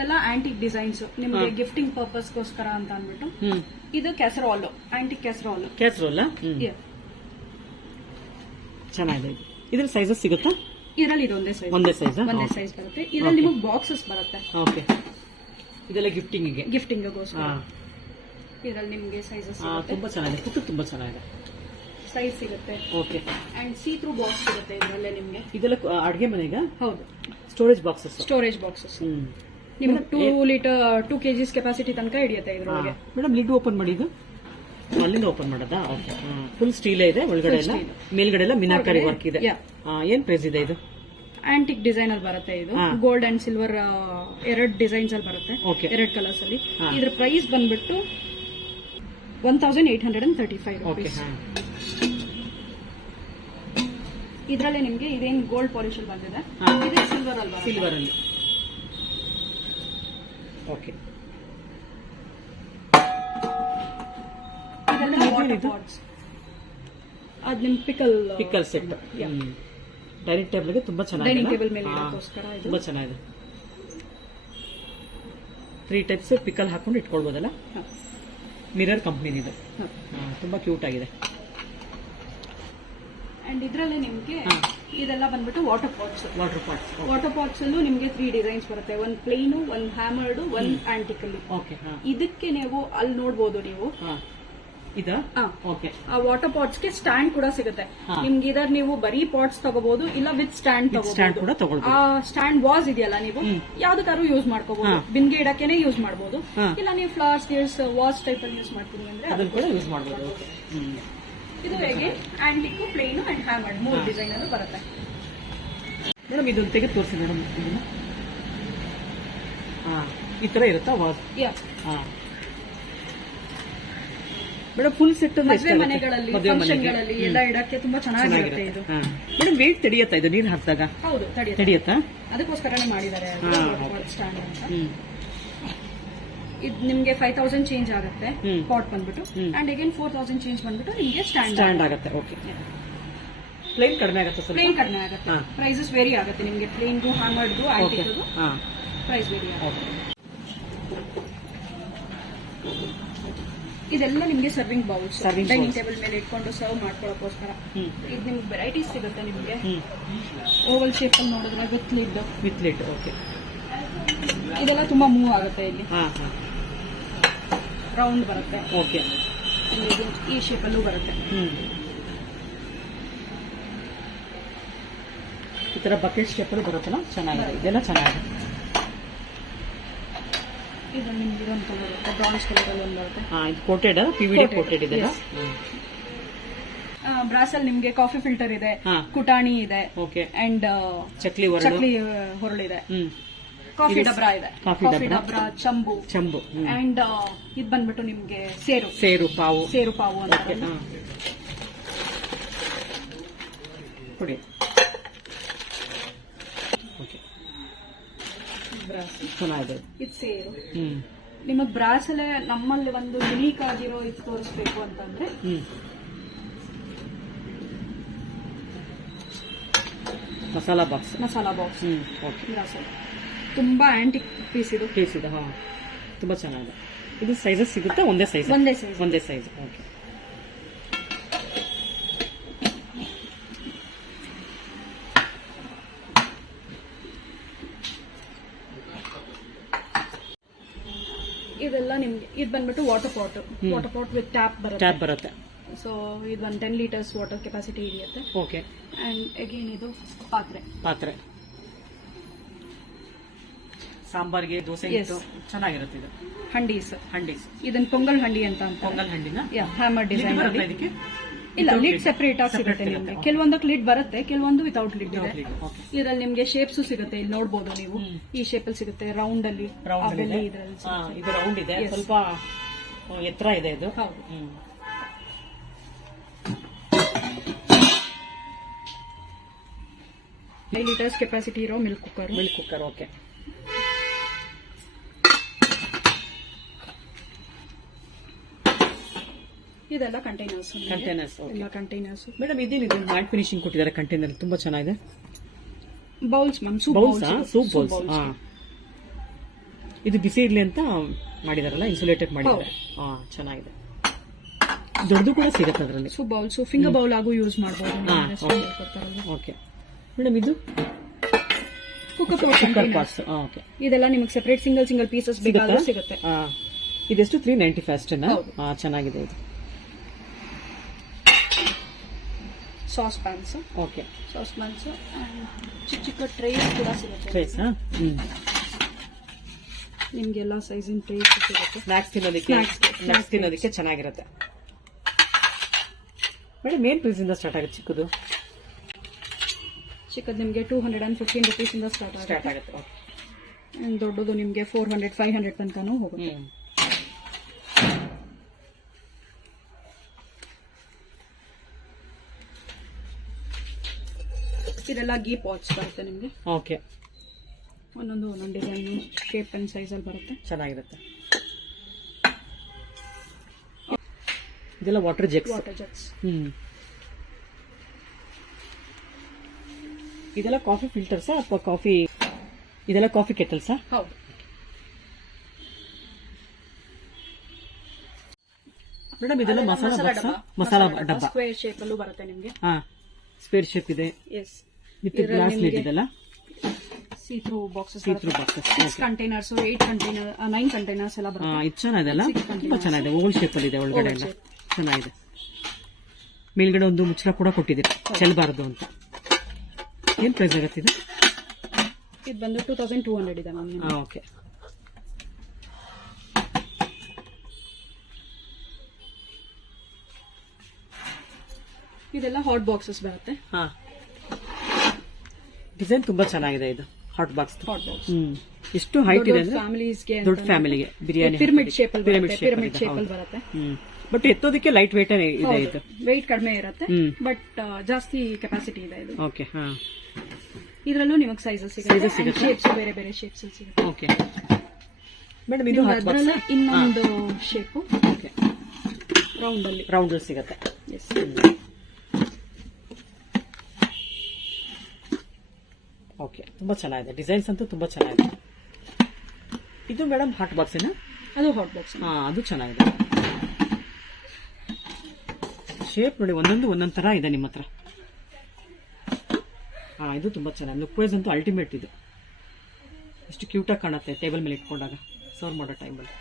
ಇದೆಲ್ಲ antique designs ನಿಮಗೆ gifting ಪರ್ಪಸ್ಗೋಸ್ಕರ ಅಂತ ಅಂದ್ಬಿಟ್ಟು. ಇದು ಕ್ಯಾಸರೋಲ್, ಆಂಟಿಕ್ ಕ್ಯಾಸರೋಲ್. ಕ್ಯಾಸರೋಲ್ ಚೆನ್ನಾಗಿದೆ. ಇದ್ರ ಸೈಜಸ್ ಸಿಗುತ್ತಾ? ಇದರಲ್ಲಿ ಇದೊಂದೇ ಸೈಜ್. ಒಂದೇ ಸೈಜ್ ಬರುತ್ತೆ. ಇದರಲ್ಲಿ ನಿಮಗೆ ಬಾಕ್ಸಸ್ ಬರುತ್ತೆ. ಓಕೆ, ಇದೆಲ್ಲ ಗಿಫ್ಟಿಂಗ್ಗೋಸ್ಕರ. ಇದರಲ್ಲಿ ನಿಮಗೆ ಸೈಜಸ್ ತುಂಬಾ ಚೆನ್ನಾಗಿದೆ. ಪುಟ್ಟ ತುಂಬಾ ಚೆನ್ನಾಗಿದೆ. ಸೈಜ್ ಸಿಗುತ್ತೆ. Okay, and C through box ಸಿಗುತ್ತೆ ಇದರಲ್ಲೇ ನಿಮಗೆ. ಇದೆಲ್ಲ ಅಡಿಗೆ ಮನೆಗೆ? ಹೌದು, ಸ್ಟೋರೇಜ್ ಬಾಕ್ಸಸ್. ನಿಮ್ಗೆ 2 kg ಕೆಪಾಸಿಟಿ ತನಕ ಹಿಡಿಯುತ್ತೆ ಇದ್ರೊಳಗೆ. ಮೇಡಮ್ ಲಿಡ್ ಓಪನ್ ಮಾಡಿದ್ದು ಅಲ್ಲಿಂದ ಓಪನ್ ಮಾಡೋದಾ? ಓಕೆ, ಫುಲ್ ಸ್ಟೀಲ್ ಇದೆ ಒಳಗಡೆ ಎಲ್ಲ, ಮೇಲ್ಗಡೆ ಎಲ್ಲ ಮಿನಾಕರಿ ವರ್ಕ್ ಇದೆ. ಏನ್ ಪ್ರೈಸ್ ಇದೆ ಇದು? ಆಂಟಿಕ್ ಡಿಸೈನ್ ಅಲ್ಲಿ ಬರುತ್ತೆ ಇದು. ಗೋಲ್ಡ್ ಅಂಡ್ ಸಿಲ್ವರ್ 2 ಡಿಸೈನ್ಸ್ ಅಲ್ಲಿ ಬರುತ್ತೆ, 2 ಕಲರ್ಸ್ ಅಲ್ಲಿ. ಇದ್ರ ಪ್ರೈಸ್ ಬಂದ್ಬಿಟ್ಟು 1835 ರೂಪೀಸ್. ಇದ್ರಲ್ಲೇ ನಿಮ್ಗೆ ಇದೇನು ಗೋಲ್ಡ್ ಪಾಲಿಶ್ ಅಲ್ಲಿ ಬಂದಿದೆ, ಇದು ಸಿಲ್ವರ್ ಅಲ್ಲಿ. ಓಕೆ, ಇದೆಲ್ಲ ವಾಟರ್ ಪಾಟ್ಸ್. ಅದು ನಿಮ್ ಪಿಕಲ್ ಸೆಟ್. ಡೈನಿಂಗ್ ಟೇಬಲ್ ಗೆ ತುಂಬಾ ಚೆನ್ನಾಗಿದೆ. ಡೈನಿಂಗ್ ಟೇಬಲ್ ಮೇಲೆ ಇಡೋಕ್ಕೋಸ್ಕರ ಇದು ತುಂಬಾ ಚೆನ್ನಾಗಿದೆ. 3 ಟೈಪ್ಸ್ ಪಿಕಲ್ ಹಾಕೊಂಡು ಇಟ್ಕೊಳ್ಬೋದಲ್ಲ. ಮಿರರ್ ಕಂಪನಿ ಇದು. ತುಂಬಾ ಕ್ಯೂಟ್ ಆಗಿದೆ. ಅಂಡ್ ಇದ್ರಲ್ಲಿ ನಿಮ್ಗೆ ಇದೆಲ್ಲ ಬಂದ್ಬಿಟ್ಟು ವಾಟರ್ ಪಾಟ್ಸ್ ಅಲ್ಲೂ ನಿಮ್ಗೆ 3 ಡಿಸೈನ್ಸ್ ಬರುತ್ತೆ. ಒಂದು ಪ್ಲೇನ್, ಒಂದು ಹ್ಯಾಮರ್ಡ್, ಒಂದು ಆಂಟಿಕ್ ಅಲ್ಲಿ. ಇದಕ್ಕೆ ನೀವು ಅಲ್ಲಿ ನೋಡ್ಬೋದು ನೀವು. ಆ ವಾಟರ್ ಪಾಟ್ಸ್ ಗೆ ಸ್ಟ್ಯಾಂಡ್ ಕೂಡ ಸಿಗುತ್ತೆ ನಿಮ್ಗೆ. ಇದರ್ ನೀವು ಬರೀ ಪಾಟ್ಸ್ ತಗೋಬಹುದು, ಇಲ್ಲ ವಿತ್ ಸ್ಟ್ಯಾಂಡ್ ತಗೋಬಹುದು. ಆ ಸ್ಟ್ಯಾಂಡ್ ವಾಸ್ ಇದೆಯಲ್ಲ, ನೀವು ಯಾವ್ದಕ್ಕಾದ್ರೂ ಯೂಸ್ ಮಾಡ್ಕೋಬಹುದು. ಬಿನ್ಗೆ ಇಡಕ್ಕೇನೆ ಯೂಸ್ ಮಾಡಬಹುದು, ಇಲ್ಲ ನೀವು ಫ್ಲವರ್ಸ್ ಗಿವ್ಸ್ ವಾಸ್ ಟೈಪ್ ಅಲ್ಲಿ ಯೂಸ್ ಮಾಡ್ತೀನಿ ಅಂದ್ರೆ ಅದನ್ನ ಕೂಡ ಯೂಸ್ ಮಾಡಬಹುದು. ಇದು ಹೇಗೆ antique, plain and hammered 3 design ಅಲ್ಲೂ ಬರುತ್ತೆ. ಮೇಡಮ್ ಇದೊಂದು ತೆಗೆದು ತೋರಿಸಿ ಮೇಡಮ್. ಇದನ್ನ ಈ ತರ ಇರುತ್ತಾ ವಾಸ್? ಮೇಡಮ್ ಫುಲ್ ಸೆಟ್ ಮದುವೆ ಮನೆಗಳಲ್ಲಿ, ಫಂಕ್ಷನ್ಗಳಲ್ಲಿ ಎಲ್ಲ ಇಡಕ್ಕೆ ತುಂಬಾ ಚೆನ್ನಾಗಿರುತ್ತೆ ಇದು. ಮೇಡಮ್ ವೇಟ್ ತಡೆಯುತ್ತಾ ಇದು ನೀರು ಹಾಕಿದಾಗ? ಹೌದು, ತಡೆಯುತ್ತಾ? ಅದಕ್ಕೋಸ್ಕರನೇ ಮಾಡಿದ್ದಾರೆ ಸ್ಟ್ಯಾಂಡ್ ಅಂತ. ಇದು ನಿಮ್ಗೆ 5000 ಚೇಂಜ್ ಆಗುತ್ತೆ ಪಾಟ್ ಬಂದ್ಬಿಟ್ಟು, ಅಂಡ್ ಅಗೇನ್ 4000 ಚೇಂಜ್ ಬಂದ್ಬಿಟ್ಟು ನಿಮ್ಗೆ ಸ್ಟ್ಯಾಂಡ್ ಆಗುತ್ತೆ. ಓಕೆ, ಪ್ಲೇನ್ ಕಡಿಮೆ ಆಗುತ್ತೆ. ಪ್ಲೇನ್ ಕಡಿಮೆ ಆಗುತ್ತೆ. ಪ್ರೈಸಸ್ ವೇರಿ ಆಗುತ್ತೆ ನಿಮ್ಗೆ. ಪ್ಲೇನ್ಗೂ, ಹ್ಯಾಮರ್ಡ್ಗೂ, ಆಂಟಿಕ್ಗೂ ಪ್ರೈಸ್ ವೇರಿ ಆಗುತ್ತೆ. ಇದೆಲ್ಲ ನಿಮ್ಗೆ ಸರ್ವಿಂಗ್ ಬೌಲ್ಸ್, ಡೈನಿಂಗ್ ಟೇಬಲ್ ಮೇಲೆ ಇಟ್ಕೊಂಡು ಸರ್ವ್ ಮಾಡ್ಕೊಳ್ಳೋಕೋಸ್ಕರ. ಇದು ನಿಮ್ಗೆ ವೆರೈಟೀಸ್ ಸಿಗುತ್ತೆ ನಿಮ್ಗೆ. ಓವಲ್ ಶೇಪ್ ಅಲ್ಲಿ ನೋಡಿದ್ರೆ ವಿತ್ ಲಿಡ್. ಓಕೆ, ಇದೆಲ್ಲ ತುಂಬಾ ಮೂವ್ ಆಗುತ್ತೆ. ಇಲ್ಲಿ ರೌಂಡ್ ಬರುತ್ತೆ. ಓಕೆ, ಈ ಶೇಪ್ ಅಲ್ಲೂ ಬರುತ್ತೆ. ಈ ತರ ಬಕೆಟ್ ಶೇಪ್ ಅಲ್ಲಿ ಬರುತ್ತಲ್ಲ, ಚೆನ್ನಾಗಿದೆ. ಇದೆಲ್ಲ ಚೆನ್ನಾಗಿದೆ. ಇದು ನಿಮ್ಗೆ ಇದೊಂದು ಕಲರ್ ಬರುತ್ತೆ, ಬ್ರೌನ್ಸ್ ಕಲರ್ ಅಲ್ಲಿ ಒಂದು ಬರುತ್ತೆ. ಇದು ಕೋಟೆಡ್, PVD ಕೋಟೆಡ್ ಇದೆ. ಬ್ರಾಸಲ್ ನಿಮ್ಗೆ ಕಾಫಿ ಫಿಲ್ಟರ್ ಇದೆ, ಕುಟಾಣಿ ಇದೆ, ಅಂಡ್ ಚಕ್ಲಿ ಹೊರಳಿದೆ, ಕಾಫಿ ಡಬ್ರಾ ಇದೆ, ಕಾಫಿ ಡಬ್ರಾ, ಚಂಬು ಅಂಡ್ ಇದು ಬಂದ್ಬಿಟ್ಟು ನಿಮ್ಗೆ ಸೇರು ಪಾವು ಅಂತ ಕೊಡಿ. ಚೆನ್ನಾಗಿದೆ. ಇದು ಸೇರು. ನಿಮಗ್ ಬ್ರಾಸಲೆ ನಮ್ಮಲ್ಲಿ ಒಂದು ಯುನೀಕ್ ಆಗಿರೋ ಇದು ತೋರಿಸ್ಬೇಕು ಅಂತಂದ್ರೆ ಮಸಾಲಾ ಬಾಕ್ಸ್. ಬ್ರಾಸಲ್ ತುಂಬಾ ಆಂಟಿಕ್ ಪೀಸ್ ಇದೆ. ತುಂಬಾ ಚೆನ್ನಾಗಿದೆ. ಇದು ಸೈಜಸ್ ಸಿಗುತ್ತೆ? ಒಂದೇ ಸೈಜ್. ಓಕೆ, ಇದೆಲ್ಲ ನಿಮ್ಗೆ ಇದು ಬಂದ್ಬಿಟ್ಟು ವಾಟರ್ ಪಾಟ್ ವಿತ್ ಟ್ಯಾಪ್ ಬರುತ್ತೆ. ಸೊ ಇದು ಒಂದು 10 ಲೀಟರ್ಸ್ ವಾಟರ್ ಕೆಪಾಸಿಟಿ ಹಿಡಿಯುತ್ತೆ. ಓಕೆ, ಅಂಡ್ ಅಗೇನ್ ಇದು ಪಾತ್ರೆ ಸಾಂಬಾರ್ಗೆ, ದೋಸೆ ಚೆನ್ನಾಗಿರುತ್ತೆ. ಇದು ಹಂಡೀಸ್. ಇದನ್ನ ಪೊಂಗಲ್ ಹಂಡಿ ಅಂತ. Hammer design. ಇಲ್ಲ, ಲಿಡ್ ಸೆಪರೇಟ್ ಆಗಿ ಸಿಗುತ್ತೆ ನಿಮ್ಗೆ. ಕೆಲವೊಂದಕ್ಕೆ ಲಿಡ್ ಬರುತ್ತೆ, ಕೆಲವೊಂದು ವಿತೌಟ್ ಲಿಡ್ ಇದೆ. ಇದರಲ್ಲಿ ನಿಮ್ಗೆ ಶೇಪ್ಸ್ ಸಿಗುತ್ತೆ. ಇಲ್ಲಿ ನೋಡಬಹುದು ನೀವು, ಈ ಶೇಪ್ ಅಲ್ಲಿ ಸಿಗುತ್ತೆ. ರೌಂಡ್ ಅಲ್ಲಿ ಇದು ರೌಂಡ್ ಇದೆ, ಸ್ವಲ್ಪ ಎತ್ತರ ಇದೆ ಇದು. ಹೌದು. 5 ಲೀಟರ್ಸ್ ಕೆಪಾಸಿಟಿ ಇರೋ ಮಿಲ್ಕ್ ಕುಕ್ಕರ್. ಓಕೆ, ಇದೆಲ್ಲ ಕಂಟೈನರ್ಸ್. ಮೇಡಮ್ ಇದೇನಿದೆ ಮ್ಯಾಟ್ ಫಿನಿಶಿಂಗ್ ಕೊಟ್ಟಿದ್ದಾರೆ ಕಂಟೈನರ್, ತುಂಬಾ ಚೆನ್ನಾಗಿದೆ. Bowls ma'am, soup bowls. ಇದು ಬಿಸಿ ಇರ್ಲಿ ಅಂತ ಮಾಡಿದಾರಲ್ಲ, ಇನ್ಸುಲೇಟೆಡ್ ಮಾಡಿದ್ದಾರೆ. ಹಾ, ಚೆನ್ನಾಗಿದೆ. ದೊಡ್ಡದು ಕೂಡ ಸಿಗುತ್ತೆ ಅದರಲ್ಲಿ. So bowl, so finger bowl ಆಗು ಯೂಸ್ ಮಾಡಬಹುದು. ಓಕೆ ಮೇಡಮ್, ಇದು ಕುಕ್ಕರ್ ಪಾಟ್ಸ್. ಓಕೆ, ಇದೆಲ್ಲ ನಿಮಗೆ ಸೆಪರೇಟ್ ಸಿಂಗಲ್ ಪೀಸಸ್ ಬೇಕಾದ್ರೂ ಸಿಗುತ್ತೆ. ಇದೆಷ್ಟು 395 ಅಷ್ಟೇನಾ? ಚೆನ್ನಾಗಿದೆ ಇದು. Sauce pans. Okay, sauce pans ಚಿಕ್ಕ ಚಿಕ್ಕ ಟ್ರೇಸ್ ಕೂಡ ಸಿಗುತ್ತೆ. ಟ್ರೇಸ್ ನಿಮ್ಗೆಲ್ಲ ಸೈಜಿನ ಟ್ರೇಸ್ ಸಿಗುತ್ತೆ. ಸ್ನಾಕ್ಸ್ ತಿನ್ನೋದಕ್ಕೆ ಚೆನ್ನಾಗಿರುತ್ತೆ. ಮೇಡಮ್, ಏನ್ ಪ್ರೈಸ್ ಇಂದ ಸ್ಟಾರ್ಟ್ ಆಗುತ್ತೆ ಚಿಕ್ಕದು? ಚಿಕ್ಕದು ನಿಮಗೆ 215 rupees ಇಂದ ಸ್ಟಾರ್ಟ್ ಆಗುತ್ತೆ. ದೊಡ್ಡದು ನಿಮಗೆ 400, 500 ತನಕನೂ ಹೋಗುತ್ತೆ. ಇದೆಲ್ಲ ಗೀ ಪಾಟ್ಸ್ ಬರುತ್ತೆ ನಿಮಗೆ. ಓಕೆ, ಒಂದೊಂದು ಡಿಸೈನ್, ಶೇಪ್ ಅಂಡ್ ಸೈಜ್ ಅಲ್ಲಿ ಬರುತ್ತೆ. ಚೆನ್ನಾಗಿರುತ್ತೆ. ಇದೆಲ್ಲ ವಾಟರ್ ಜಗ್ಸ್. ಇದೆಲ್ಲ ಕಾಫಿ ಫಿಲ್ಟರ್ಸಾ ಅಥವಾ ಕಾಫಿ? ಇದೆಲ್ಲ ಕಾಫಿ ಕೆಟಲ್ಸಾ? ಹೌದು. ಮೇಡಮ್, ಇದೆಲ್ಲ ಮಸಾಲಾ ಡಬ್ಬ. ಸ್ಕ್ವೇರ್ ಶೇಪ್ ಅಲ್ಲೂ ಬರುತ್ತೆ ನಿಮಗೆ. ಸ್ಕ್ವೇರ್ ಶೇಪ್ ಇದೆ. ಎಸ್, ವಿತ್ ಗ್ಲಾಸ್ ಲಿಡ್ ಇದೆಲ್ಲ. Sea-through boxes. 6 containers, 8 container, 9 containers ಎಲ್ಲ ಬರುತ್ತೆ. ಇದು ಚೆನ್ನಾಗಿದೆಲ್ಲ, ತುಂಬಾ ಚೆನ್ನಾಗಿದೆ. ಓವಲ್ ಶೇಪ್ ಅಲ್ಲಿ ಇದೆ ಒಳಗಡೆ ಎಲ್ಲ. ಚೆನ್ನಾಗಿದೆ. ಮೇಲ್ಗಡೆ ಒಂದು ಮುಚ್ಚಳ ಕೂಡ ಕೊಟ್ಟಿದ್ದೀರಿ, ಚೆಲ್ಲಬಾರದು ಅಂತ. ಏನ್ ಪ್ರೈಸ್ ಆಗುತ್ತೆ ಇದು? ಇದು ಬಂದು 2200 ಇದೆ ಮ್ಯಾಮ್. ಓಕೆ. ಇದೆಲ್ಲ ಹಾಟ್ ಬಾಕ್ಸಸ್ ಬರುತ್ತೆ. ಡಿಸೈನ್ ತುಂಬಾ ಚೆನ್ನಾಗಿದೆ ಇದು ಹಾಟ್ ಬಾಕ್ಸ್. ಎಷ್ಟು ಹೈಟ್ ಇದೆ ಅಂದ್ರೆ ಫ್ಯಾಮಿಲೀಸ್ಗೆ, ದೊಡ್ಡ ಫ್ಯಾಮಿಲಿಗೆ ಬಿರಿಯಾನಿ ಪಿರಮಿಡ್ ಶೇಪ್ ಅಲ್ಲಿ ಬರುತ್ತೆ. ಬಟ್ ಎತ್ತೋದಕ್ಕೆ ಲೈಟ್ ವೇಟ್ ಇದೆ. ಇದು ವೆಯ್ಟ್ ಕಡಿಮೆ ಇರುತ್ತೆ, ಬಟ್ ಜಾಸ್ತಿ ಕೆಪಾಸಿಟಿ ಇದೆ ಇದು. ಓಕೆ. ಇದರಲ್ಲೂ ನಿಮಗೆ ಸೈಜಸ್ ಸಿಗುತ್ತೆ, ಶೇಪ್ಸ್ ಬೇರೆ ಬೇರೆ ಶೇಪ್ಸ್ ಸಿಗುತ್ತೆ. ಓಕೆ ಮೇಡಮ್, ಇದು ಅದರಲ್ಲೇ ಇನ್ನೊಂದು ಶೇಪ್. ಓಕೆ, ರೌಂಡ್ ಅಲ್ಲಿ ಸಿಗುತ್ತೆ. ಎಸ್. ಓಕೆ, ತುಂಬಾ ಚೆನ್ನಾಗಿದೆ. ಡಿಸೈನ್ಸ್ ಅಂತೂ ತುಂಬಾ ಚೆನ್ನಾಗಿದೆ. ಇದು ಮೇಡಮ್ ಹಾಟ್ ಬಾಕ್ಸ್ ಏನ? ಅದು ಹಾಟ್ ಬಾಕ್ಸ್. ಅದು ಚೆನ್ನಾಗಿದೆ. ಶೇಪ್ ನೋಡಿ, ಒಂದೊಂದು ತರ ಇದೆ ನಿಮ್ಮ ಹತ್ರ. ಇದು ತುಂಬಾ ಚೆನ್ನಾಗಿದೆ. ಲುಕ್ ವೈಸ್ ಅಂತೂ ಅಲ್ಟಿಮೇಟ್ ಇದು. ಎಷ್ಟು ಕ್ಯೂಟ್ ಆಗಿ ಕಾಣುತ್ತೆ ಟೇಬಲ್ ಮೇಲೆ ಇಟ್ಕೊಂಡಾಗ ಸರ್ವ್ ಮಾಡೋ ಟೈಮಲ್ಲಿ.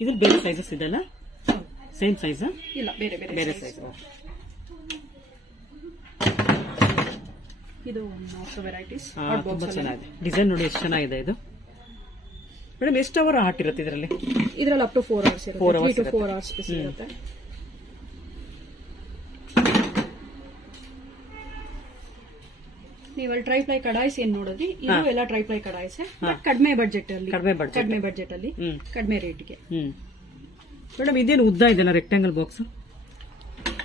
ಇದ್ರಲ್ಲಿ ಬೇರೆ ಸೈಜಸ್ ಇದೆಲ್ಲ? Same size? ಇಲ್ಲ, ಬೇರೆ ಸೈಜ್. ಇದು ವೆರೈಟೀಸ್. ತುಂಬಾ ಚೆನ್ನಾಗಿದೆ. ಡಿಸೈನ್ ನೋಡಿ ಎಷ್ಟು ಚೆನ್ನಾಗಿದೆ ಇದು. ಮೇಡಮ್, ಎಷ್ಟು ಅವರ್ ಹಾಟ್ ಇರುತ್ತೆ ಇದರಲ್ಲಿ? ಇದರಲ್ಲಿ ಅಪ್ ಟು 4 hours ಇರುತ್ತೆ. 3 to 4 hours ಇರುತ್ತೆ. ನೀವು ಟ್ರೈ ಫ್ಲೈ ಕಡಾಯಿಸ್ ಏನ್ ನೋಡಿದ್ರಿ, ಇದು ಎಲ್ಲ ಟ್ರೈ ಫ್ಲೈ ಕಡಾಯಿಸ್, ಕಡಿಮೆ ಬಡ್ಜೆಟ್ ಅಲ್ಲಿ, ಕಡಿಮೆ ರೇಟ್ಗೆ. ಮೇಡಮ್, ಇದೇನು ಉದ್ದ ಇದೆಲ್ಲ rectangle box?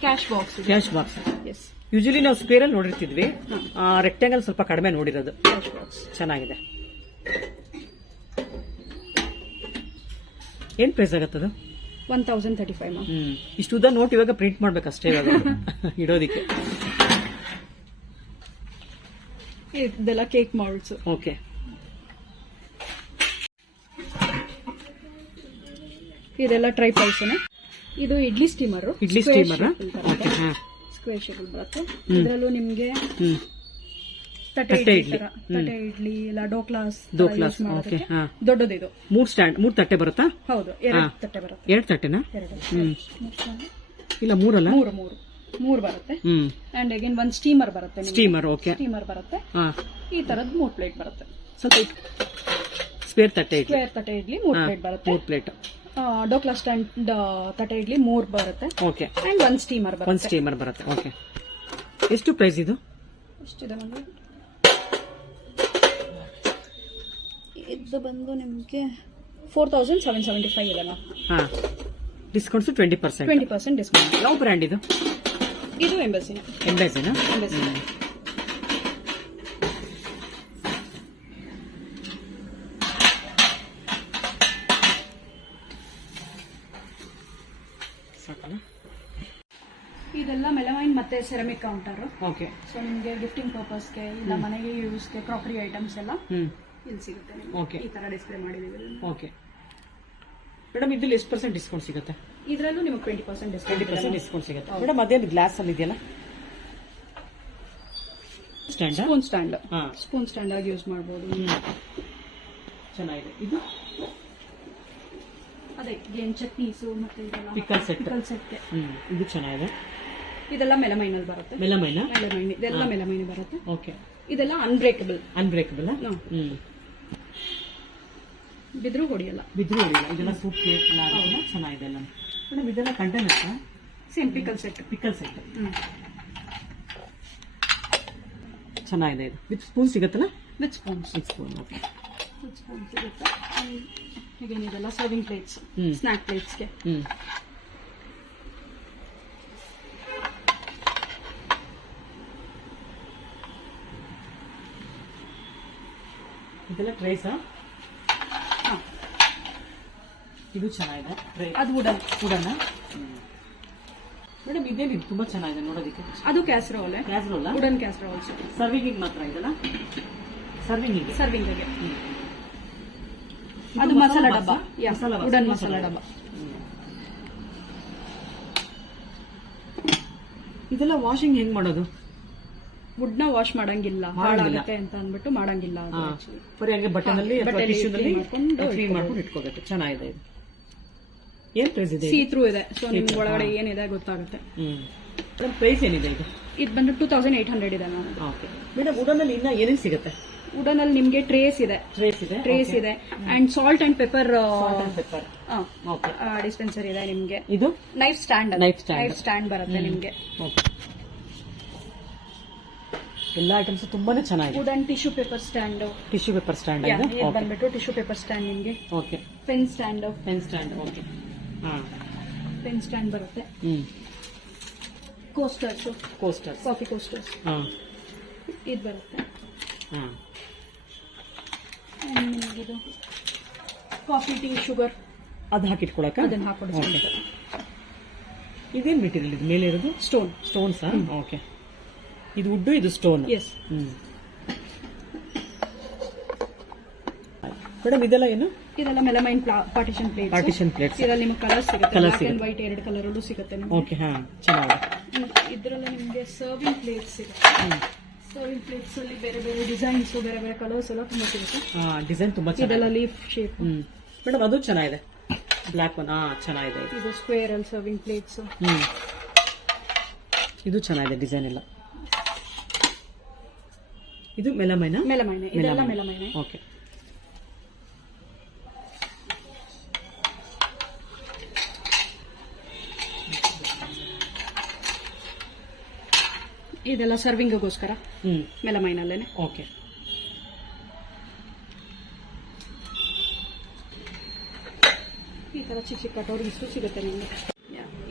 Cash box. Yes. Usually ನಾವು ಸ್ಕ್ವೇರ್ ಅಲ್ಲಿ ನೋಡಿರ್ತಿದ್ವಿ, ರೆಕ್ಟಾಂಗಲ್ ಸ್ವಲ್ಪ ಕಡಿಮೆ ನೋಡಿರೋದು. ಚೆನ್ನಾಗಿದೆ. ಏನ್ ಪ್ರೈಸ್ ಆಗತ್ತದು? 1035. ಇಷ್ಟು ಉದ್ದ ನೋಟ್ ಇವಾಗ ಪ್ರಿಂಟ್ ಮಾಡ್ಬೇಕಷ್ಟೇ ಇವಾಗ ಇಡೋದಿಕ್ಕೆ. ಇದೆಲ್ಲ ಕೇಕ್ ಮಾಲ್ಸ್. ಓಕೆ. ಇದೆಲ್ಲ ಟ್ರೈ ಪೈಸನೆ. ಇದು ಇಡ್ಲಿ ಸ್ಟೀಮರ್. ಸ್ಕ್ವೇರ್ ಶೇಪ್ ಬರುತ್ತೆ. ಇದರಲ್ಲೂ ನಿಮ್ಗೆ ತಟ್ಟೆ ಇಡ್ಲಿ ಇಲ್ಲ ಡೋಕ್ಲಾಸ್ ದೊಡ್ಡದು. ಇದು 3 ತಟ್ಟೆ ಬರುತ್ತಾ? ಹೌದು, 2 ತಟ್ಟೆ ಬರುತ್ತೆ. 2 ತಟ್ಟೆನಾ? ಇಲ್ಲ, 3 ಅಲ್ಲ? 3 ಬರುತ್ತೆ. ಅಂಡ್ ಅಗೇನ್ 1 ಸ್ಟೀಮರ್ ಬರುತ್ತೆ. ಸ್ಟೀಮರ್. ಓಕೆ. ಸ್ಟೀಮರ್ ಬರುತ್ತೆ. ಈ ತರದ್ 3 ಪ್ಲೇಟ್ ಬರುತ್ತೆ. ಸ್ವಲ್ಪ ಸ್ಕ್ವೇರ್ ತಟ್ಟೆ ಇಡ್ಲಿ 3 ಪ್ಲೇಟ್ ಬರುತ್ತೆ. 3 ಪ್ಲೇಟ್. ಡೋಕ್ಲಾ ಸ್ಟ್ಯಾಂಡ್ ತಟ್ಟೆ ಇಡ್ಲಿ 3 ಬರುತ್ತೆ. ಓಕೆ. ಅಂಡ್ 1 ಸ್ಟೀಮರ್ ಬರುತ್ತೆ. ಓಕೆ. ಎಷ್ಟು ಪ್ರೈಸ್ ಇದು? ಎಷ್ಟಿದೆ ಬಂದು? ಇದು ಬಂದು ನಿಮಗೆ 4775 ಇದೆ ನಾ. Discounts 20% discount. ಯಾವ ಬ್ರ್ಯಾಂಡ್ ಇದು? ಇದು ಎಂಬಸಿನ. ಇದೆಲ್ಲ ಮೆಲಮೈನ್ ಮತ್ತೆ ಸೆರಾಮಿಕ್ ಕೌಂಟರ್. ಓಕೆ. ಸೊ ನಿಮಗೆ ಗಿಫ್ಟಿಂಗ್ ಪರ್ಪಸ್ಗೆ ಇಲ್ಲ ಮನೆಗೆ ಯೂಸ್ಗೆ ಕ್ರಾಕರಿ ಐಟಮ್ಸ್ ಎಲ್ಲ ಇಲ್ಲಿ ಸಿಗುತ್ತೆ ನಿಮ್ಗೆ. Okay. ಈ ತರ ಡಿಸ್ಪ್ಲೇ ಮಾಡಿದೀವಿ. ಓಕೆ ಮೇಡಮ್ ಇದ್ರಲ್ಲಿ ಎಷ್ಟು ಪರ್ಸೆಂಟ್ ಡಿಸ್ಕೌಂಟ್ ಸಿಗುತ್ತೆ? ಇದರಲ್ಲೂ ನಿಮಗೆ 20% ಡಿಸ್ಕೌಂಟ್ 20% ಡಿಸ್ಕೌಂಟ್ ಸಿಗುತ್ತೆ ಮೇಡಮ್. ಅದೇನು ಗ್ಲಾಸ್ ಅಲ್ಲಿ ಇದೆಯಲ್ಲ ಸ್ಟ್ಯಾಂಡ್? ಸ್ಪೂನ್ ಸ್ಟ್ಯಾಂಡ್ ಆಗಿ ಯೂಸ್ ಮಾಡಬಹುದು. ಚೆನ್ನಾಗಿದೆ. ಇದು ಅದೇ ಏನ್ ಚಟ್ನೀಸು ಮತ್ತೆ ಇದೆಲ್ಲ ಪಿಕಲ್ ಸೆಟ್. ಇದು ಚೆನ್ನಾಗಿದೆ. ಇದೆಲ್ಲ ಮೆಲಮೈನಲ್ಲಿ ಬರುತ್ತೆ. ಮೆಲಮೈನ್ ಇದೆಲ್ಲ ಮೆಲಮೈನ್ ಬರುತ್ತೆ. ಓಕೆ. ಇದೆಲ್ಲ ಅನ್ಬ್ರೇಕಬಲ್. ಬಿದ್ರು ಹೊಡಿಯಲ್ಲ. ಇದೆಲ್ಲ ಸೂಪ್ ಚೆನ್ನಾಗಿದೆ ಎಲ್ಲ ಮೇಡಮ್. ಇದೆಲ್ಲ ಕಂಟೈನರ್ ಸೇಮ್ ಪಿಕಲ್ ಸೆಟ್. ಚೆನ್ನಾಗಿದೆ. ಇದು ವಿತ್ ಸ್ಪೂನ್ ಸಿಗುತ್ತಲ್ಲ? With spoon. ಓಕೆ. ಸ್ಪೂನ್ ಸಿಗುತ್ತೆ. ಇದೆಲ್ಲ ಸರ್ವಿಂಗ್ ಪ್ಲೇಟ್ಸ್, ಸ್ನಾಕ್ ಪ್ಲೇಟ್ಸ್ಗೆ. ಇದೆಲ್ಲ ಟ್ರೇಸ್. ಇದು ಚೆನ್ನಾಗಿದೆ. ಅದು ವುಡನ್. ಮೇಡಮ್ ಇದೇನಿದೆ ತುಂಬಾ ಚೆನ್ನಾಗಿದೆ ನೋಡೋದಕ್ಕೆ. ಅದು ಕ್ಯಾಸ್ರೋಲ್. ವುಡನ್ ಕ್ಯಾಸ್ರೋಲ್ಸ್. ಸರ್ವಿಂಗ್ ಮಾತ್ರ ಇದೆಲ್ಲ? ಸರ್ವಿಂಗ್. ಅದು ಮಸಾಲಾ ಡಬ್ಬ. ವುಡನ್ ಮಸಾಲಾ ಡಬ್ಬ. ಇದೆಲ್ಲ ವಾಷಿಂಗ್ ಹೆಂಗ್ ಮಾಡೋದು? ವುಡ್ ನ ವಾಶ್ ಮಾಡಂಗಿಲ್ಲ, ಹಾಳಾಗುತ್ತೆ ಅಂತ ಅಂದ್ಬಿಟ್ಟು ಮಾಡಂಗಿಲ್ಲ. ಬರೀ ಹಂಗೆ ಬಟ್ಟೆನಲ್ಲಿ ಟಿಶ್ಯೂನಲ್ಲಿ ಕ್ಲೀನ್ ಮಾಡ್ಕೊಂಡು ಇಟ್ಕೋಬೇಕು. ಚೆನ್ನಾಗಿದೆ. ಇದು ಏನ್ ಪ್ರೈಸ್ ಇದೆ? ಸೀ ಥ್ರೂ ಇದೆ, ಸೊ ನಿಮ್ಗೆ ಒಳಗಡೆ ಏನಿದೆ ಗೊತ್ತಾಗುತ್ತೆ. ಪ್ರೈಸ್ ಏನಿದೆ ಇದು? ಇದು ಬಂದು 2800 ಇದೆ ನಾನು. Okay madam. ವುಡನ್ ಅಲ್ಲಿ ಇನ್ನ ಏನೇನು ಸಿಗುತ್ತೆ? ವುಡನ್ ಅಲ್ಲಿ ನಿಮ್ಗೆ ಟ್ರೇಸ್ ಇದೆ and salt and pepper dispenser ಇದೆ ನಿಮ್ಗೆ. ಇದು ನೈಫ್ ಸ್ಟ್ಯಾಂಡ್ ಬರುತ್ತೆ ನಿಮ್ಗೆ. ಎಲ್ಲ ಐಟಮ್ಸ್ ತುಂಬಾನೇ ಚೆನ್ನಾಗಿದೆ. ವುಡನ್ ಟಿಶ್ಯೂ ಪೇಪರ್ ಸ್ಟ್ಯಾಂಡ್ ಬಂದ್ಬಿಟ್ಟು ಟಿಶ್ಯೂ ಪೇಪರ್ ಸ್ಟ್ಯಾಂಡ್ ನಿಮ್ಗೆ. Okay. Pen stand. Okay. Pen stand ಬರುತ್ತೆ. ಕೋಸ್ಟರ್ಸ್. ಕಾಫಿ ಕೋಸ್ಟರ್ಸ್ ಇದು ಬರುತ್ತೆ. ಇದು ಕಾಫಿ, ಟೀ, ಶುಗರ್ ಅದು ಹಾಕಿಟ್ಕೊಳಕ ಅದನ್ನ ಹಾಕೊಂಡು. ಇದೇನ್ ಮೆಟೀರಿಯಲ್ ಇದು ಮೇಲೆ ಇರೋದು? ಸ್ಟೋನ್ಸ್. ಓಕೆ. ಇದು ವುಡ್, ಇದು ಸ್ಟೋನ್. ಎಸ್. ಮೇಡಮ್ ಇದೆಲ್ಲ ಏನು? ಇದೆಲ್ಲ ಮೆಲಮೈನ್ ಪಾರ್ಟಿಷನ್ ಪ್ಲೇಟ್ಸ್. ಇದರಲ್ಲಿ ನಿಮಗೆ ಕಲರ್ ಸಿಗುತ್ತೆ. ಬ್ಲಾಕ್ ಅಂಡ್ ವೈಟ್ 2 ಕಲರ್ ಅಲ್ಲೂ ಸಿಗುತ್ತೆ ನಿಮಗೆ. ಓಕೆ. ಚೆನ್ನಾಗಿದೆ. ಇದರಲ್ಲಿ ನಿಮಗೆ ಸರ್ವಿಂಗ್ ಪ್ಲೇಟ್ಸ್ ಸಿಗುತ್ತೆ. ಸರ್ವಿಂಗ್ ಪ್ಲೇಟ್ಸ್ ಅಲ್ಲಿ ಬೇರೆ ಬೇರೆ ಡಿಸೈನ್ಸ್, ಬೇರೆ ಬೇರೆ ಕಲರ್ಸ್ ಎಲ್ಲ ತುಂಬಾ ಸಿಗುತ್ತೆ. ಡಿಸೈನ್ ತುಂಬಾ ಚೆನ್ನಾಗಿದೆ. ಇದೆಲ್ಲ ಲೀಫ್ ಶೇಪ್. ಮೇಡಮ್ ಅದು ಚೆನ್ನಾಗಿದೆ. ಬ್ಲಾಕ್ ಒನ್ ಚೆನ್ನಾಗಿದೆ. ಇದು ಸ್ಕ್ವೇರ್ ಅಲ್ಲಿ ಸರ್ವಿಂಗ್ ಪ್ಲೇಟ್ಸ್. ಇದು ಚೆನ್ನಾಗಿದೆ ಡಿಸೈನ್ ಎಲ್ಲ. ಇದು ಮೆಲಮೈನ್. ಇದೆಲ್ಲ ಮೆಲಮೈನ್. ಓಕೆ. ಇದೆಲ್ಲ ಸರ್ವಿಂಗ್ಗೋಸ್ಕರ ಮೆಲಮೈನ್ ಅಲ್ಲೇನೆ. ಓಕೆ. ಈ ತರ ಚಿಕ್ಕ ಕಟೋರಿ ಇಷ್ಟು ಸಿಗುತ್ತೆ ನಿಮಗೆ.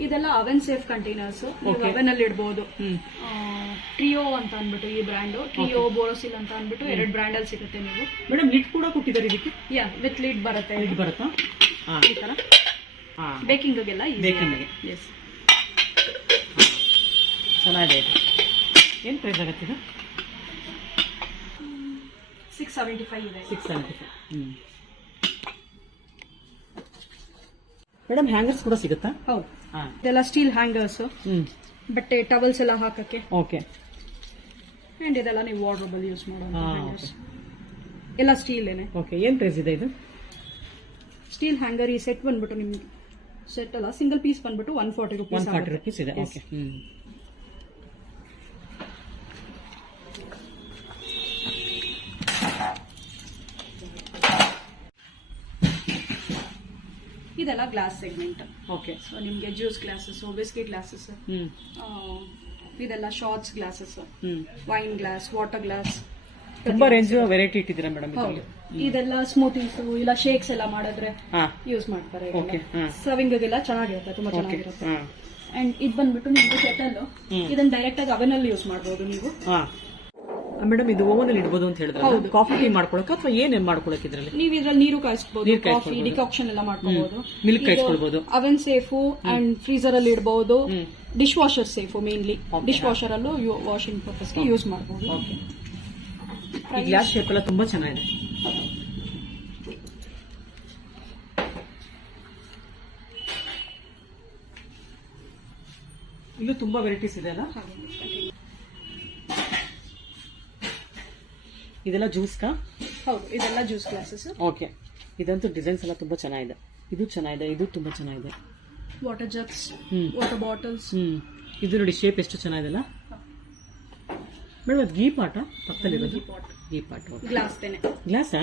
ಇದೆಲ್ಲ ಅವನ್ ಸೇಫ್ ಕಂಟೈನರ್ಸ್. ಅವನ್ ಅಲ್ಲಿ ಇಡಬಹುದು. ಟ್ರಿಯೋ ಅಂತ ಅಂದ್ಬಿಟ್ಟು ಈ ಬ್ರ್ಯಾಂಡ್, ಟ್ರಿಯೋ, ಬೋರೋಸಿಲ್ ಅಂತ ಅಂದ್ಬಿಟ್ಟು 2 ಬ್ರ್ಯಾಂಡ್ ಅಲ್ಲಿ ಸಿಗುತ್ತೆ. ನೀವು ಮೇಡಮ್ ಲಿಡ್ ಕೂಡ ಕೊಟ್ಟಿದ್ದಾರೆ ಇದಕ್ಕೆ? ವಿತ್ ಲಿಡ್ ಬರುತ್ತೆ. ಈ ತರ ಬೇಕಿಂಗ್ಗೆಲ್ಲ. ಎಸ್. ಚೆನ್ನಾಗಿದೆ. ಏನ್ ಪ್ರೈಸ್ ಆಗುತ್ತೆ ಇದು? 675 ಇದೆ. 675. ಮೇಡಮ್ ಹ್ಯಾಂಗರ್ಸ್ ಕೂಡ ಸಿಗುತ್ತಾ? ಹೌದು. ಇದೆಲ್ಲ ಸ್ಟೀಲ್ ಹ್ಯಾಂಗರ್ಸ್. ಬಟ್ಟೆ ಟವಲ್ಸ್ ಎಲ್ಲ ಹಾಕಕ್ಕೆ. ಓಕೆ. ಅಂಡ್ ಇದೆಲ್ಲ ನೀವು ವಾರ್ಡ್ರೋಬ್ ಅಲ್ಲಿ ಯೂಸ್ ಮಾಡೋ ಹ್ಯಾಂಗರ್ಸ್. ಎಲ್ಲ ಸ್ಟೀಲ್ ಏನೆ. ಓಕೆ. ಏನ್ ಪ್ರೈಸ್ ಇದೆ ಇದು? ಸ್ಟೀಲ್ ಹ್ಯಾಂಗರ್ ಈ ಸೆಟ್ ಬಂದ್ಬಿಟ್ಟು ನಿಮ್ಗೆ ಸೆಟ್ ಅಲ್ಲ, ಸಿಂಗಲ್ ಪೀಸ್ ಬಂದ್ಬಿಟ್ಟು 140 ರೂಪೀಸ್. 140 ರೂಪೀಸ್ ಇದೆ. ಓಕೆ. ಇದೆಲ್ಲ ಗ್ಲಾಸ್ ಸೆಗ್ಮೆಂಟ್. ಓಕೆ. ಸೊ ನಿಮ್ಗೆ ಜ್ಯೂಸ್ ಗ್ಲಾಸಸ್, ಬಿಸ್ಕಿಟ್ ಗ್ಲಾಸಸ್, ಇದೆಲ್ಲ shots glasses, wine glass, water glass, ತುಂಬಾ ರೇಂಜ್ ವೆರೈಟಿ ಇಟ್ಟಿದ್ದೀರಾ ಮೇಡಮ್. ಇದೆಲ್ಲ ಸ್ಮೂತೀಸ್ ಇಲ್ಲ ಶೇಕ್ಸ್ ಎಲ್ಲ ಮಾಡಿದ್ರೆ ಯೂಸ್ ಮಾಡ್ತಾರೆ. ಸರ್ವಿಂಗ್ ಗೆಲ್ಲ ಚೆನ್ನಾಗಿರುತ್ತೆ, ತುಂಬಾ ಚೆನ್ನಾಗಿರುತ್ತೆ. ಅಂಡ್ ಇದು ಬಂದ್ಬಿಟ್ಟು ನಿಮ್ಗೆ ಕೆಟಲ್. ಇದನ್ನ ಡೈರೆಕ್ಟ್ ಆಗಿ ಅವನ್ ಅಲ್ಲಿ ಯೂಸ್ ಮಾಡಬಹುದು ನೀವು. ಮೇಡಮ್ ಇದು ಓವನ್ ಅಲ್ಲಿ ಇಡಬಹುದು ಅಂತ ಹೇಳಿದ್ರೆ ಕಾಫಿ ಟೀ ಮಾಡ್ಕೊಳಕ ಅಥವಾ ಏನೇನ್ ಮಾಡ್ಕೊಳಕ್ ಇದ್ರಲ್ಲಿ? ನೀವು ಇದ್ರಲ್ಲಿ ನೀರು ಕಾಯಿಸಬಹುದು, ಕಾಫಿ ಡಿಕಾಕ್ಷನ್ ಎಲ್ಲ ಮಾಡ್ಕೋಬಹುದು, ಮಿಲ್ಕ್ ಕಾಯಿಸ್ಕೊಳ್ಬಹುದು. ಅವನ್ ಸೇಫು ಅಂಡ್ ಫ್ರೀಜರ್ ಅಲ್ಲಿ ಇಡಬಹುದು. Dish washer safe, mainly dish washer ಅಲ್ಲೂ ವಾಷಿಂಗ್ ಪರ್ಪಸ್ ಗೆ ಯೂಸ್ ಮಾಡಬಹುದು. ಗ್ಲಾಸ್ ಶೇಪ್ ಎಲ್ಲ ತುಂಬಾ ಚೆನ್ನಾಗಿದೆ. ಇಲ್ಲೂ ತುಂಬಾ ವೆರೈಟೀಸ್ ಇದೆ ಅಲ್ಲ. ಇದೆಲ್ಲ ಜ್ಯೂಸ್ಕಾ? ಹೌದು, ಇದೆಲ್ಲ ಜ್ಯೂಸ್ ಗ್ಲಾಸಸ್. ಓಕೆ, ಇದಂತೂ ಡಿಸೈನ್ಸ್ ಎಲ್ಲ ತುಂಬಾ ಚೆನ್ನಾಗಿದೆ. ಇದು ಚೆನ್ನಾಗಿದೆ, ಇದು ತುಂಬಾ ಚೆನ್ನಾಗಿದೆ. Water jugs, water bottles. ಇದು ನೋಡಿ ಶೇಪ್ ಎಷ್ಟು ಚೆನ್ನಾಗಿದೆ ಅಲ್ಲ ಮೇಡಮ್. ಅದು ಗೀ ಪಾಟ ಪಕ್ಕದಲ್ಲಿರೋದು. ಗೀ ಪಾಟ್ ಗ್ಲಾಸ್ ತೇನೆ. ಗ್ಲಾಸಾ?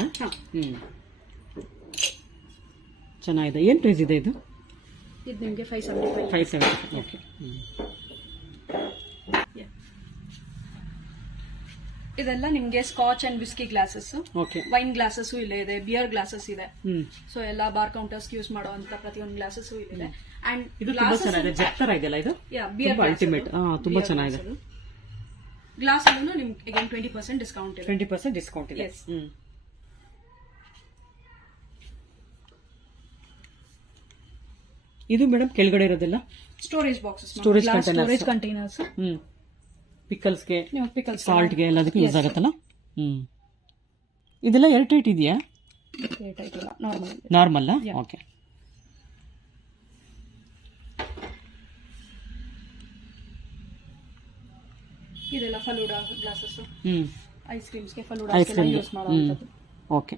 ಚೆನ್ನಾಗಿದೆ. ಏನ್ ಪ್ರೈಸ್ ಇದೆ ಇದು? ಇದು ನಿಮಗೆ 575. 575. ಓಕೆ. ಇದೆಲ್ಲ ನಿಮ್ಗೆ scotch and whisky glasses. Okay. Wine glasses ಇಲ್ಲೇ ಇದೆ, ಬಿಯರ್ ಗ್ಲಾಸಸ್ ಇದೆ. ಸೊ ಎಲ್ಲ ಬಾರ್ ಕೌಂಟರ್ಸ್ ಯೂಸ್ ಮಾಡುವಂತ ಪ್ರತಿಯೊಂದು ಗ್ಲಾಸಸ್ ಇದೆ. ಅಂಡ್ ಇದು ತುಂಬಾ ಚೆನ್ನಾಗಿದೆ. ಜಗ್ ತರ ಇದೆಯಲ್ಲ ಇದು? Beer ultimate. ತುಂಬಾ ಚೆನ್ನಾಗಿದೆ. ಗ್ಲಾಸ್ ಅಲ್ಲೂ ನಿಮ್ಗೆ 20% ಡಿಸ್ಕೌಂಟ್ ಇದೆ. 20% ಡಿಸ್ಕೌಂಟ್ ಇದೆ. ಇದು ಮೇಡಮ್ ಕೆಳಗಡೆ ಇರೋದಿಲ್ಲ ಸ್ಟೋರೇಜ್ ಬಾಕ್ಸಸ್, ಸ್ಟೋರೇಜ್ ಕಂಟೈನರ್ಸ್. ಪಿಕಲ್ಸ್ಗೆ, ಪಿಕಲ್ಸ್, ಸಾಲ್ಟ್ಗೆ ಎಲ್ಲದಕ್ಕೂ ಯೂಸ್ ಆಗುತ್ತಲ್ಲ. ಇದೆಲ್ಲ ಏರ್ ಟೈಟ್ ಇದೆಯಾ? ನಾರ್ಮಲ್. ಓಕೆ. ಇದೆಲ್ಲ ಫಲೂಡಾ ಗ್ಲಾಸಸ್. ಐಸ್ ಕ್ರೀಮ್ಸ್ಗೆ ಫಲೂಡಾ ಯೂಸ್ ಮಾಡುವಂತದ್ದು. ಓಕೆ.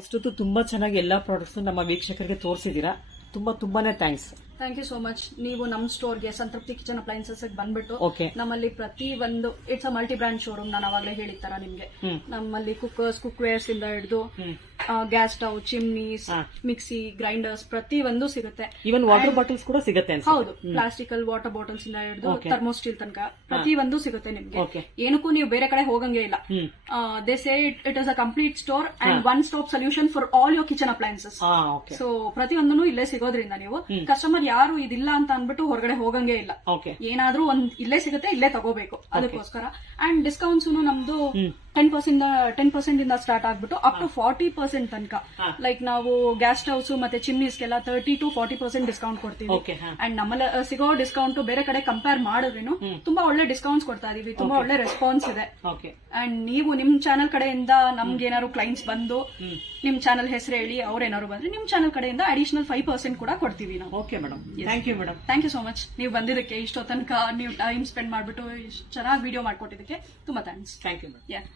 ಇಷ್ಟೊತ್ತು ತುಂಬಾ ಚೆನ್ನಾಗಿ ಎಲ್ಲಾ ಪ್ರಾಡಕ್ಟ್ಸ್ ನಮ್ಮ ವೀಕ್ಷಕರಿಗೆ ತೋರಿಸಿದೀರಾ. ತುಂಬಾನೇ thanks. Thank you so much. ನೀವು ನಮ್ಮ ಸ್ಟೋರ್ಗೆ ಸಂತೃಪ್ತಿ ಕಿಚನ್ ಅಪ್ಲೈನ್ಸಸ್ ಬಂದ್ಬಿಟ್ಟು ಓಕೆ. ನಮ್ಮಲ್ಲಿ ಪ್ರತಿ ಒಂದು it's a multi brand showroom. ನಾನು ಅವಾಗಲೇ ಹೇಳಿತ್ತಾರ ನಿಮ್ಗೆ. ನಮ್ಮಲ್ಲಿ ಕುಕ್ಕರ್ಸ್, ಕುಕ್ವೇರ್ಸ್ ಇಂದ ಹಿಡಿದು gas stove, chimneys, mixie, grinders ಪ್ರತಿ ಒಂದು ಸಿಗುತ್ತೆ. ಈವನ್ ವಾಟರ್ ಬಾಟಲ್ಸ್ ಕೂಡ ಸಿಗುತ್ತೆ. ಹೌದು, ಪ್ಲಾಸ್ಟಿಕಲ್ ವಾಟರ್ ಬಾಟಲ್ಸ್ ಇಂದ ಹಿಡಿದು ಥರ್ಮೋಸ್ಟೀಲ್ ತನಕ ಪ್ರತಿ ಒಂದು ಸಿಗುತ್ತೆ ನಿಮ್ಗೆ. ಏನಕ್ಕೂ ನೀವು ಬೇರೆ ಕಡೆ ಹೋಗಂಗೆ ಇಲ್ಲ. They say it is a complete store and one stop solution for all your kitchen appliances. So ಪ್ರತಿಯೊಂದನ್ನು ಇಲ್ಲೇ ಸಿಗೋದ್ರಿಂದ ನೀವು ಕಸ್ಟಮರ್ ಯಾರು ಇದಿಲ್ಲ ಅಂತ ಅನ್ಬಿಟ್ಟು ಹೊರಗಡೆ ಹೋಗಂಗೆ ಇಲ್ಲ. ಏನಾದ್ರೂ ಒಂದ್ ಇಲ್ಲೇ ಸಿಗುತ್ತೆ, ಇಲ್ಲೇ ತಗೋಬೇಕು. ಅದಕ್ಕೋಸ್ಕರ ಅಂಡ್ ಡಿಸ್ಕೌಂಟ್ಸ್ ನಮ್ದು 10% ಇಂದ ಸ್ಟಾರ್ಟ್ ಆಗ್ಬಿಟ್ಟು ಅಪ್ ಟು 40% ತನಕ. ಲೈಕ್ ನಾವು ಗ್ಯಾಸ್ ಸ್ಟವ್ಸ್ ಮತ್ತೆ ಚಿಮ್ನೀಸ್ಗೆಲ್ಲ 30 to 40% ಡಿಸ್ಕೌಂಟ್ ಕೊಡ್ತೀವಿ. ಅಂಡ್ ನಮ್ಮಲ್ಲಿ ಸಿಗೋ ಡಿಸ್ಕೌಂಟ್ ಬೇರೆ ಕಡೆ ಕಂಪೇರ್ ಮಾಡಿದ್ರೇನು ತುಂಬಾ ಒಳ್ಳೆ ಡಿಸ್ಕೌಂಟ್ಸ್ ಕೊಡ್ತಾ ಇದೀವಿ. ತುಂಬಾ ಒಳ್ಳೆ ರೆಸ್ಪಾನ್ಸ್ ಇದೆ. ಅಂಡ್ ನೀವು ನಿಮ್ ಚಾನಲ್ ಕಡೆಯಿಂದ ನಮ್ಗೆ ಏನಾದ್ರು ಕ್ಲೈಂಟ್ಸ್ ಬಂದು ನಿಮ್ ಚಾನಲ್ ಹೆಸರು ಹೇಳಿ ಅವ್ರೇನಾದ್ರು ಬಂದ್ರೆ ನಿಮ್ ಚಾನಲ್ ಕಡೆಯಿಂದ ಅಡಿಷನಲ್ 5% ಕೂಡ ಕೊಡ್ತೀವಿ ನಾವು. Okay madam, thank you madam. Thank you so much. ನೀವು ಬಂದಿದ್ದಕ್ಕೆ, ಇಷ್ಟೋ ತನಕ ನೀವು ಟೈಮ್ ಸ್ಪೆಂಡ್ ಮಾಡ್ಬಿಟ್ಟು ಚೆನ್ನಾಗಿ ವಿಡಿಯೋ ಮಾಡ್ಕೊಟ್ಟಿದ್ದಕ್ಕೆ ತುಂಬಾ ಥ್ಯಾಂಕ್ಸ್. Thank you madam.